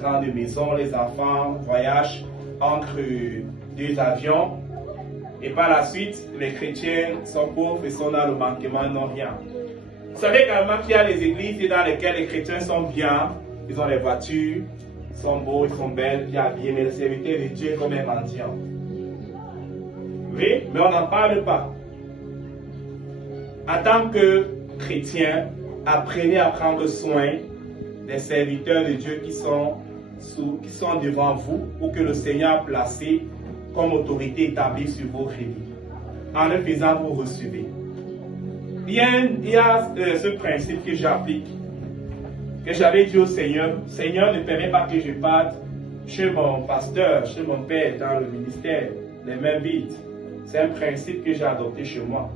grande maison, les enfants voyagent entre deux avions. Et par la suite, les chrétiens sont pauvres et sont dans le manquement, ils n'ont rien. Vous savez également qu'il y a des églises dans lesquelles les chrétiens sont bien, ils ont des voitures, ils sont beaux, ils sont belles, bien habillés, mais le serviteur de Dieu est comme un mendiant. Oui, mais on n'en parle pas. En tant que chrétien, apprenez à prendre soin des serviteurs de Dieu qui sont devant vous ou que le Seigneur a placés comme autorité établie sur vos vies. En le faisant, vous recevez. Il y a ce principe que j'applique, que j'avais dit au Seigneur. Seigneur, ne permet pas que je parte chez mon pasteur, chez mon père, dans le ministère, les mains vides. C'est un principe que j'ai adopté chez moi.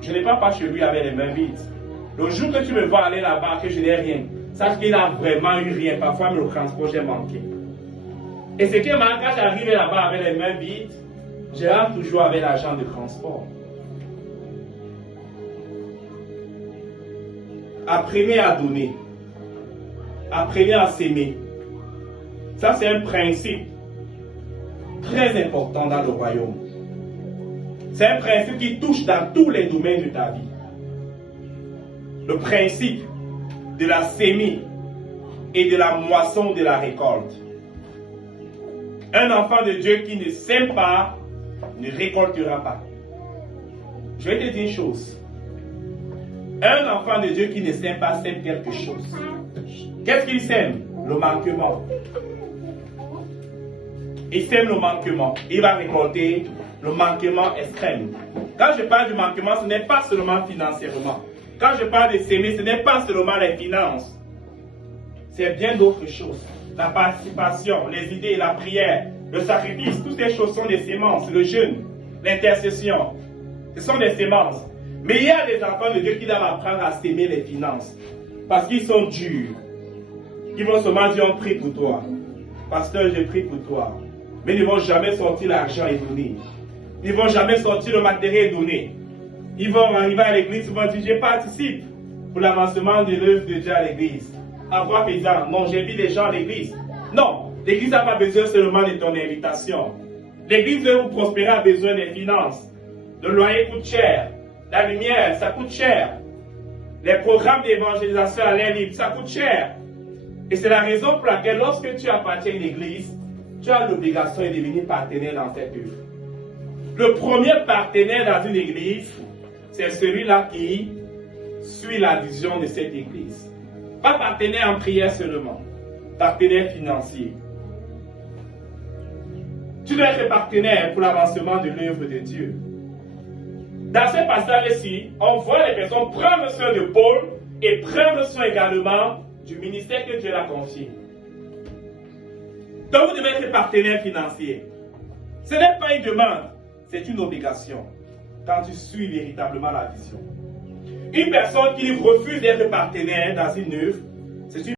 Je n'ai pas chez lui avec les mains vides. Le jour que tu me vois aller là-bas, que je n'ai rien, sache qu'il n'a vraiment eu rien. Parfois, le transport, j'ai manqué. Et ce qui est marrant, quand j'arrive là-bas avec les mains vides, je rentre toujours avec l'argent de transport. Apprenez à donner. Apprenez à s'aimer. Ça, c'est un principe très important dans le royaume. C'est un principe qui touche dans tous les domaines de ta vie. Le principe de la sémie et de la moisson de la récolte. Un enfant de Dieu qui ne sème pas ne récoltera pas. Je vais te dire une chose. Un enfant de Dieu qui ne sème pas sème quelque chose. Qu'est-ce qu'il sème? Le manquement. Il sème le manquement. Il va récolter le manquement extrême. Quand je parle du manquement, ce n'est pas seulement financièrement. Quand je parle de s'aimer, ce n'est pas seulement les finances. C'est bien d'autres choses. La participation, les idées, la prière, le sacrifice, toutes ces choses sont des semences. Le jeûne, l'intercession, ce sont des semences. Mais il y a des enfants de Dieu qui doivent apprendre à s'aimer les finances. Parce qu'ils sont durs. Ils vont seulement dire, on prie pour toi. Pasteur, je prie pour toi. Mais ils ne vont jamais sortir l'argent et donner. Ils ne vont jamais sortir le matériel et donner. Ils vont arriver à l'église, ils vont dire, je participe pour l'avancement de l'œuvre de Dieu à l'église. Avoir faisant, non, j'invite les gens à l'église. Non, l'église n'a pas besoin seulement de ton invitation. L'église où prospérer a besoin des finances. Le loyer coûte cher. La lumière, ça coûte cher. Les programmes d'évangélisation à l'air libre, ça coûte cher. Et c'est la raison pour laquelle lorsque tu appartiens à une église, tu as l'obligation de devenir partenaire dans cette œuvre. Le premier partenaire dans une église, c'est celui-là qui suit la vision de cette église. Pas partenaire en prière seulement, partenaire financier. Tu dois être partenaire pour l'avancement de l'œuvre de Dieu. Dans ce passage-ci, on voit les personnes prendre soin de Paul et prendre soin également du ministère que Dieu l'a confié. Donc vous devez être partenaire financier. Ce n'est pas une demande, c'est une obligation quand tu suis véritablement la vision. Une personne qui refuse d'être partenaire dans une œuvre, c'est une